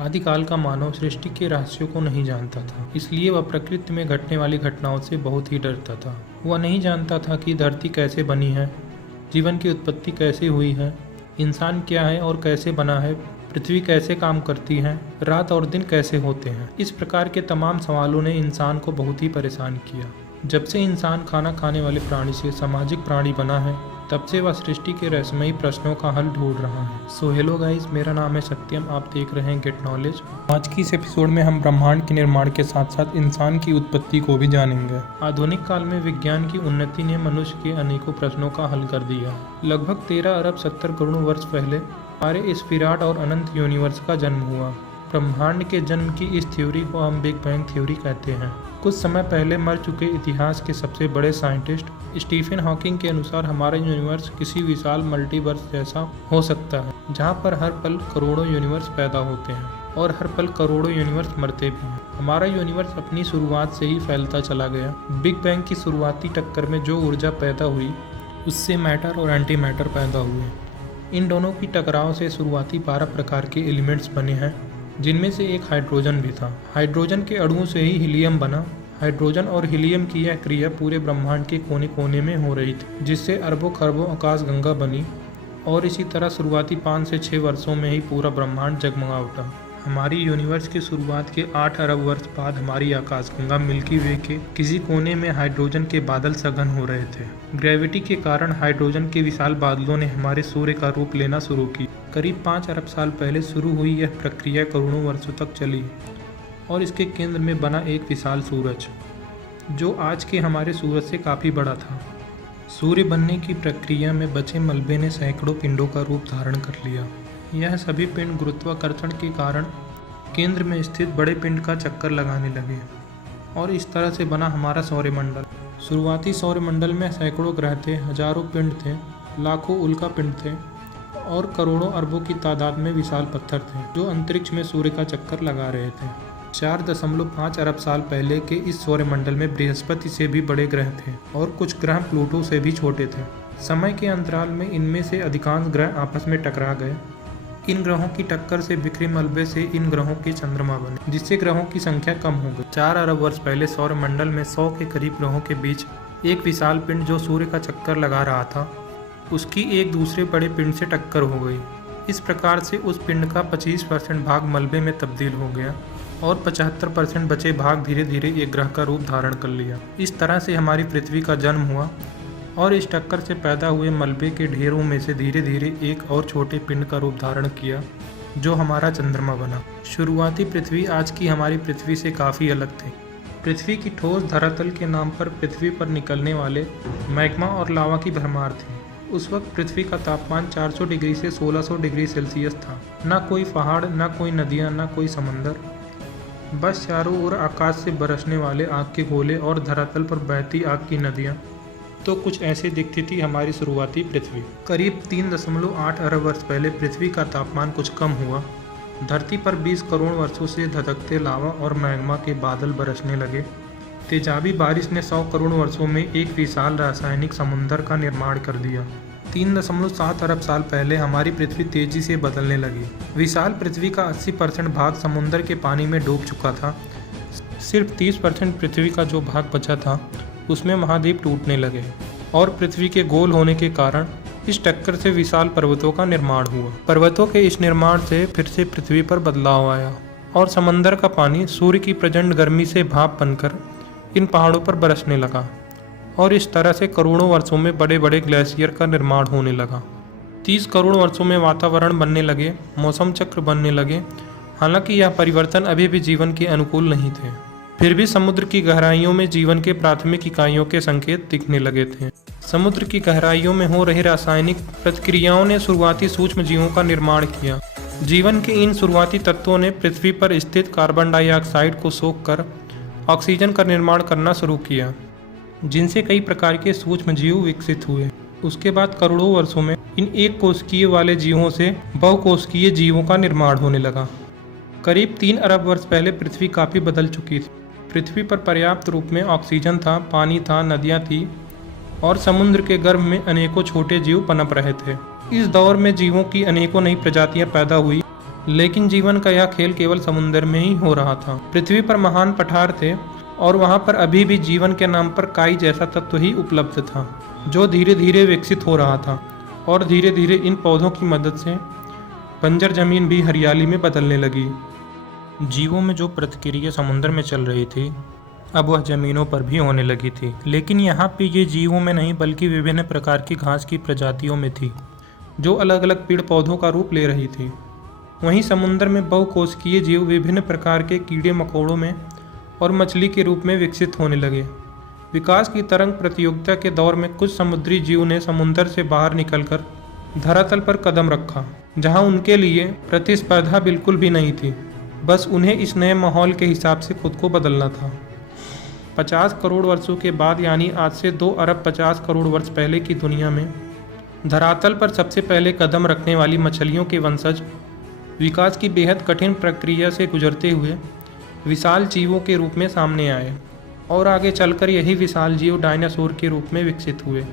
आदिकाल का मानव सृष्टि के रहस्यों को नहीं जानता था, इसलिए वह प्रकृति में घटने वाली घटनाओं से बहुत ही डरता था। वह नहीं जानता था कि धरती कैसे बनी है, जीवन की उत्पत्ति कैसे हुई है, इंसान क्या है और कैसे बना है, पृथ्वी कैसे काम करती है, रात और दिन कैसे होते हैं। इस प्रकार के तमाम सवालों ने इंसान को बहुत ही परेशान किया। जब से इंसान खाना खाने वाले प्राणी से सामाजिक प्राणी बना है, तब से वह सृष्टि के रहस्यमयी प्रश्नों का हल ढूंढ रहा है। सो हेलो गाइस, मेरा नाम है सत्यम, आप देख रहे हैं गेट नॉलेज। आज की इस एपिसोड में हम ब्रह्मांड के निर्माण के साथ साथ इंसान की उत्पत्ति को भी जानेंगे। आधुनिक काल में विज्ञान की उन्नति ने मनुष्य के अनेकों प्रश्नों का हल कर दिया। लगभग 13 अरब 70 करोड़ वर्ष पहले हमारे इस विराट और अनंत यूनिवर्स का जन्म हुआ। ब्रह्मांड के जन्म की इस थ्योरी को हम बिग बैंग थ्योरी कहते हैं। कुछ समय पहले मर चुके इतिहास के सबसे बड़े साइंटिस्ट स्टीफन हॉकिंग के अनुसार हमारा यूनिवर्स किसी विशाल मल्टीवर्स जैसा हो सकता है, जहां पर हर पल करोड़ों यूनिवर्स पैदा होते हैं और हर पल करोड़ों यूनिवर्स मरते भी हैं। हमारा यूनिवर्स अपनी शुरुआत से ही फैलता चला गया। बिग बैंग की शुरुआती टक्कर में जो ऊर्जा पैदा हुई, उससे मैटर और एंटी मैटर पैदा हुए। इन दोनों की टकराव से शुरुआती 12 प्रकार के एलिमेंट्स बने हैं, जिनमें से एक हाइड्रोजन भी था। हाइड्रोजन के अणुओं से ही हीलियम बना। हाइड्रोजन और हीलियम की यह क्रिया पूरे ब्रह्मांड के कोने कोने में हो रही थी, जिससे अरबों खरबों आकाशगंगा बनी और इसी तरह शुरुआती 5 से 6 वर्षों में ही पूरा ब्रह्मांड जगमगा उठा। हमारी यूनिवर्स की शुरुआत के 8 अरब वर्ष बाद हमारी आकाशगंगा मिल्की वे के किसी कोने में हाइड्रोजन के बादल सघन हो रहे थे। ग्रेविटी के कारण हाइड्रोजन के विशाल बादलों ने हमारे सूर्य का रूप लेना शुरू की। करीब 5 अरब साल पहले शुरू हुई यह प्रक्रिया करोड़ों वर्षों तक चली और इसके केंद्र में बना एक विशाल सूरज, जो आज के हमारे सूरज से काफ़ी बड़ा था। सूर्य बनने की प्रक्रिया में बचे मलबे ने सैकड़ों पिंडों का रूप धारण कर लिया। यह सभी पिंड गुरुत्वाकर्षण के कारण केंद्र में स्थित बड़े पिंड का चक्कर लगाने लगे और इस तरह से बना हमारा सौरमंडल। शुरुआती सौरमंडल में सैकड़ों ग्रह थे, हजारों पिंड थे, लाखों उल्का पिंड थे और करोड़ों अरबों की तादाद में विशाल पत्थर थे, जो अंतरिक्ष में सूर्य का चक्कर लगा रहे थे। 4.5 अरब साल पहले के इस सौरमंडल में बृहस्पति से भी बड़े ग्रह थे और कुछ ग्रह प्लूटो से भी छोटे थे। समय के अंतराल में इनमें से अधिकांश ग्रह आपस में टकरा गए। इन ग्रहों की टक्कर से बिखरे मलबे से इन ग्रहों के चंद्रमा बने, जिससे ग्रहों की संख्या कम हो गई। 4 अरब वर्ष पहले सौरमंडल में 100 के करीब ग्रहों के बीच एक विशाल पिंड जो सूर्य का चक्कर लगा रहा था, उसकी एक दूसरे बड़े पिंड से टक्कर हो गई। इस प्रकार से उस पिंड का 25% भाग मलबे में तब्दील हो गया और 75% बचे भाग धीरे धीरे एक ग्रह का रूप धारण कर लिया। इस तरह से हमारी पृथ्वी का जन्म हुआ और इस टक्कर से पैदा हुए मलबे के ढेरों में से धीरे धीरे एक और छोटे पिंड का रूप धारण किया, जो हमारा चंद्रमा बना। शुरुआती पृथ्वी आज की हमारी पृथ्वी से काफ़ी अलग थी। पृथ्वी की ठोस धरातल के नाम पर पृथ्वी पर निकलने वाले मैग्मा और लावा की भरमार थी। उस वक्त पृथ्वी का तापमान 400 डिग्री से 1600 डिग्री सेल्सियस था। ना कोई पहाड़, ना कोई नदियाँ, ना कोई समंदर, बस चारों ओर आकाश से बरसने वाले आग के गोले और धरातल पर बहती आग की नदियाँ। तो कुछ ऐसे दिखती थी हमारी शुरुआती पृथ्वी। करीब 3.8 अरब वर्ष पहले पृथ्वी का तापमान कुछ कम हुआ। धरती पर 20 करोड़ वर्षों से धधकते लावा और मैग्मा के बादल बरसने लगे। तेजाबी बारिश ने 100 करोड़ वर्षों में एक विशाल रासायनिक समुद्र का निर्माण कर दिया। 3.7 अरब साल पहले हमारी पृथ्वी तेजी से बदलने लगी। विशाल पृथ्वी का 80% भाग समुद्र के पानी में डूब चुका था। सिर्फ 30% पृथ्वी का जो भाग बचा था, उसमें महाद्वीप टूटने लगे और पृथ्वी के गोल होने के कारण इस टक्कर से विशाल पर्वतों का निर्माण हुआ। पर्वतों के इस निर्माण से फिर से पृथ्वी पर बदलाव आया और समंदर का पानी सूर्य की प्रचंड गर्मी से भाप बनकर इन पहाड़ों पर बरसने लगा और इस तरह से करोड़ों वर्षों में बड़े बड़े ग्लेशियर का निर्माण होने लगा। 30 करोड़ वर्षों में वातावरण बनने लगे, मौसम चक्र बनने लगे। हालांकि यह परिवर्तन अभी भी जीवन के अनुकूल नहीं थे, फिर भी समुद्र की गहराइयों में जीवन के प्राथमिक इकाइयों के संकेत दिखने लगे थे। समुद्र की गहराइयों में हो रही रासायनिक प्रतिक्रियाओं ने शुरुआती सूक्ष्म जीवों का निर्माण किया। जीवन के इन शुरुआती तत्वों ने पृथ्वी पर स्थित कार्बन डाइऑक्साइड को सोख कर ऑक्सीजन का निर्माण करना शुरू किया, जिनसे कई प्रकार के सूक्ष्म जीव विकसित हुए। उसके बाद करोड़ों वर्षों में इन एक कोशिकीय वाले जीवों से बहुकोशिकीय जीवों का निर्माण होने लगा। करीब 3 अरब वर्ष पहले पृथ्वी काफ़ी बदल चुकी थी। पृथ्वी पर पर्याप्त रूप में ऑक्सीजन था, पानी था, नदियाँ थी और समुद्र के गर्भ में अनेकों छोटे जीव पनप रहे थे। इस दौर में जीवों की अनेकों नई प्रजातियां पैदा हुई, लेकिन जीवन का यह खेल केवल समुद्र में ही हो रहा था। पृथ्वी पर महान पठार थे और वहाँ पर अभी भी जीवन के नाम पर काई जैसा तत्व ही उपलब्ध था, जो धीरे धीरे विकसित हो रहा था। और धीरे धीरे इन पौधों की मदद से बंजर जमीन भी हरियाली में बदलने लगी। जीवों में जो प्रतिक्रिया समुद्र में चल रही थी, अब वह जमीनों पर भी होने लगी थी। लेकिन यहाँ पे ये जीवों में नहीं बल्कि विभिन्न प्रकार की घास की प्रजातियों में थी, जो अलग अलग पेड़ पौधों का रूप ले रही थी। वहीं समुद्र में बहुकोशिकीय जीव विभिन्न प्रकार के कीड़े मकोड़ों में और मछली के रूप में विकसित होने लगे। विकास की तरंग प्रतियोगिता के दौर में कुछ समुद्री जीव ने समुद्र से बाहर निकलकर धरातल पर कदम रखा, जहां उनके लिए प्रतिस्पर्धा बिल्कुल भी नहीं थी। बस उन्हें इस नए माहौल के हिसाब से खुद को बदलना था। 50 करोड़ वर्षों के बाद, यानी आज से 2 अरब 50 करोड़ वर्ष पहले की दुनिया में धरातल पर सबसे पहले कदम रखने वाली मछलियों के वंशज विकास की बेहद कठिन प्रक्रिया से गुजरते हुए विशाल जीवों के रूप में सामने आए और आगे चलकर यही विशाल जीव डायनासोर के रूप में विकसित हुए,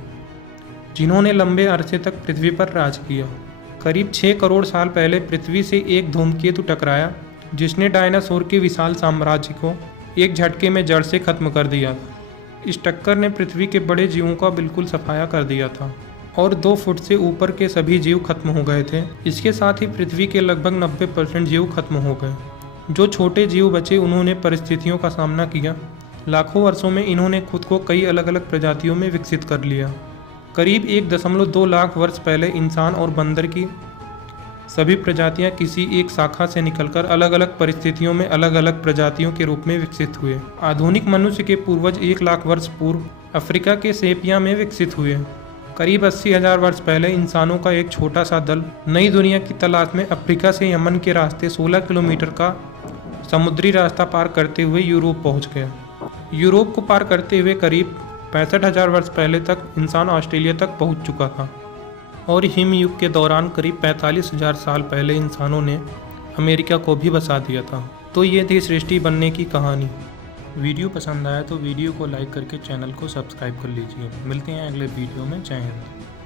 जिन्होंने लंबे अरसे तक पृथ्वी पर राज किया। करीब 6 करोड़ साल पहले पृथ्वी से एक धूमकेतु टकराया, जिसने डायनासोर के विशाल साम्राज्य को एक झटके में जड़ से खत्म कर दिया। इस टक्कर ने पृथ्वी के बड़े जीवों का बिल्कुल सफाया कर दिया था और 2 फुट से ऊपर के सभी जीव खत्म हो गए थे। इसके साथ ही पृथ्वी के लगभग 90% जीव खत्म हो गए। जो छोटे जीव बचे, उन्होंने परिस्थितियों का सामना किया। लाखों वर्षों में इन्होंने खुद को कई अलग अलग प्रजातियों में विकसित कर लिया। करीब 1.2 लाख वर्ष पहले इंसान और बंदर की सभी प्रजातियां किसी एक शाखा से निकलकर अलग अलग परिस्थितियों में अलग अलग प्रजातियों के रूप में विकसित हुए। आधुनिक मनुष्य के पूर्वज 1 लाख वर्ष पूर्व अफ्रीका के सेपिया में विकसित हुए। करीब 80,000 वर्ष पहले इंसानों का एक छोटा सा दल नई दुनिया की तलाश में अफ्रीका से यमन के रास्ते 16 किलोमीटर का समुद्री रास्ता पार करते हुए यूरोप पहुंच गया। यूरोप को पार करते हुए करीब 65,000 वर्ष पहले तक इंसान ऑस्ट्रेलिया तक पहुंच चुका था और हिम युग के दौरान करीब 45,000 साल पहले इंसानों ने अमेरिका को भी बसा दिया था। तो ये थी सृष्टि बनने की कहानी। वीडियो पसंद आया तो वीडियो को लाइक करके चैनल को सब्सक्राइब कर लीजिए। मिलते हैं अगले वीडियो में। जय हिंद।